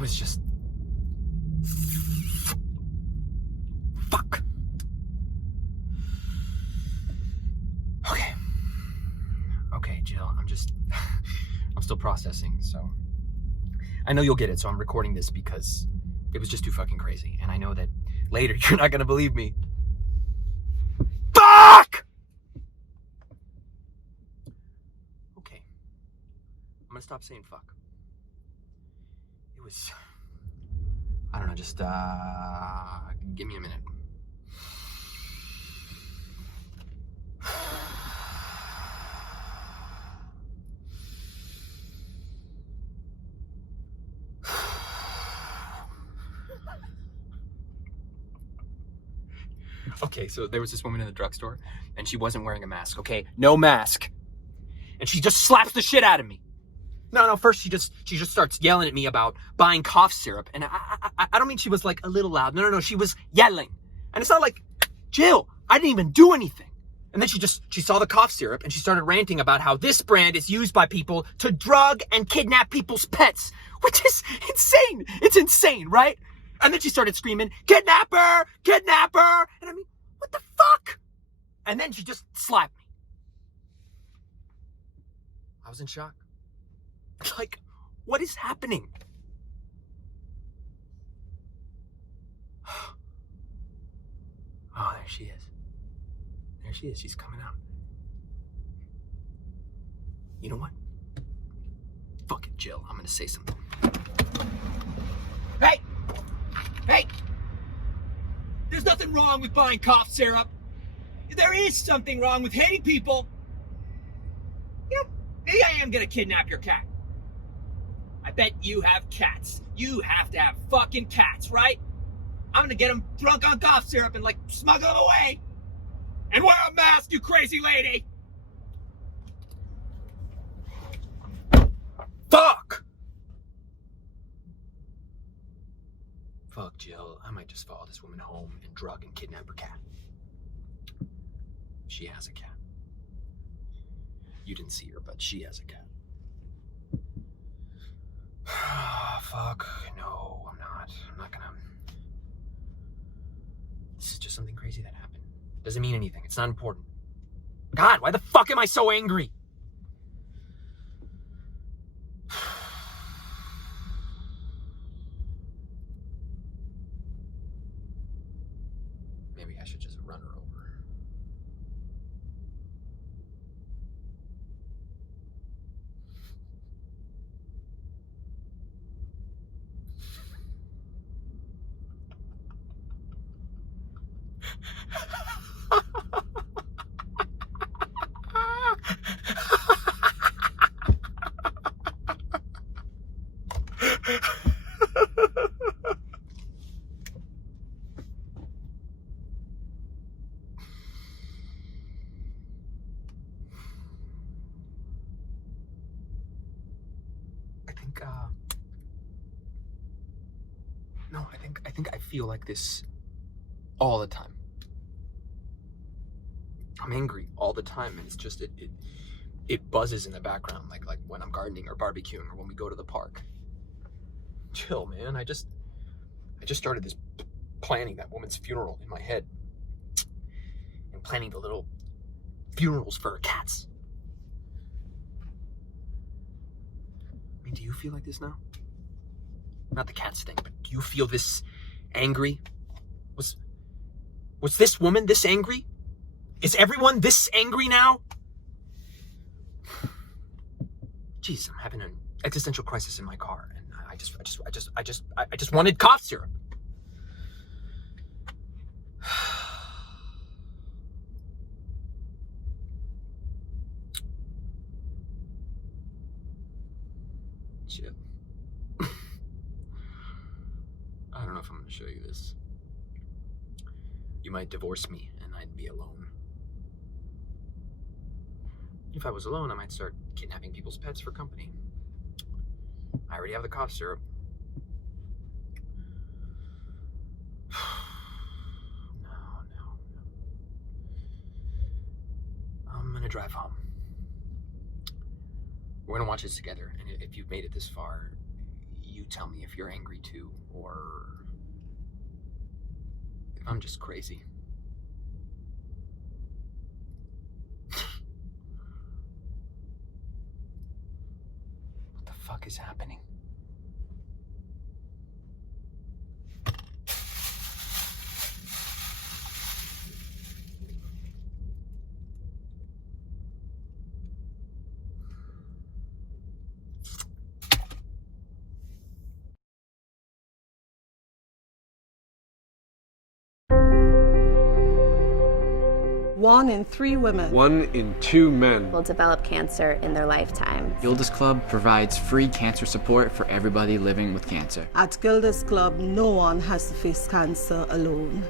was just... Fuck. Okay, Jill, I'm still processing, so... I know you'll get it, so I'm recording this because it was just too fucking crazy. And I know that later you're not gonna believe me. Fuck! Okay. I'm gonna stop saying fuck. It was... I don't know, just, give me a minute. Okay, so there was this woman in the drugstore, and she wasn't wearing a mask, okay? No mask. And she just slaps the shit out of me. No, first she just starts yelling at me about buying cough syrup. And I don't mean she was like a little loud. No, she was yelling. And it's not like, Jill, I didn't even do anything. And then she saw the cough syrup and she started ranting about how this brand is used by people to drug and kidnap people's pets, which is insane. It's insane, right? And then she started screaming, kidnapper, kidnapper. And I mean, what the fuck? And then she just slapped me. I was in shock. Like, what is happening? Oh, there she is. There she is. She's coming out. You know what? Fuck it, Jill. I'm gonna say something. Hey! Hey! There's nothing wrong with buying cough syrup. There is something wrong with hating people. You know, maybe I am gonna kidnap your cat. I bet you have cats. You have to have fucking cats, right? I'm gonna get them drunk on cough syrup and, like, smuggle them away. And wear a mask, you crazy lady! Fuck! Fuck, Jill. I might just follow this woman home and drug and kidnap her cat. She has a cat. You didn't see her, but she has a cat. Fuck. No, I'm not gonna... This is just something crazy that happened. Doesn't mean anything. It's not important. God, why the fuck am I so angry? Maybe I should just run her over. I think I feel like this all the time. I'm angry all the time, and it's just it buzzes in the background, like when I'm gardening or barbecuing or when we go to the park. Chill, man. I just started this planning that woman's funeral in my head, and planning the little funerals for her cats. I mean, do you feel like this now? Not the cats thing, but do you feel this angry? Was this woman this angry? Is everyone this angry now? Jeez, I'm having an existential crisis in my car, and I just wanted cough syrup. Shit. I don't know if I'm going to show you this. You might divorce me, and I'd be alone. If I was alone, I might start kidnapping people's pets for company. I already have the cough syrup. No. I'm going to drive home. We're going to watch this together, and if you've made it this far, you tell me if you're angry too, or if I'm just crazy. What the fuck is happening? One in 3 women. 1 in 2 men will develop cancer in their lifetime. Gilda's Club provides free cancer support for everybody living with cancer. At Gilda's Club, no one has to face cancer alone.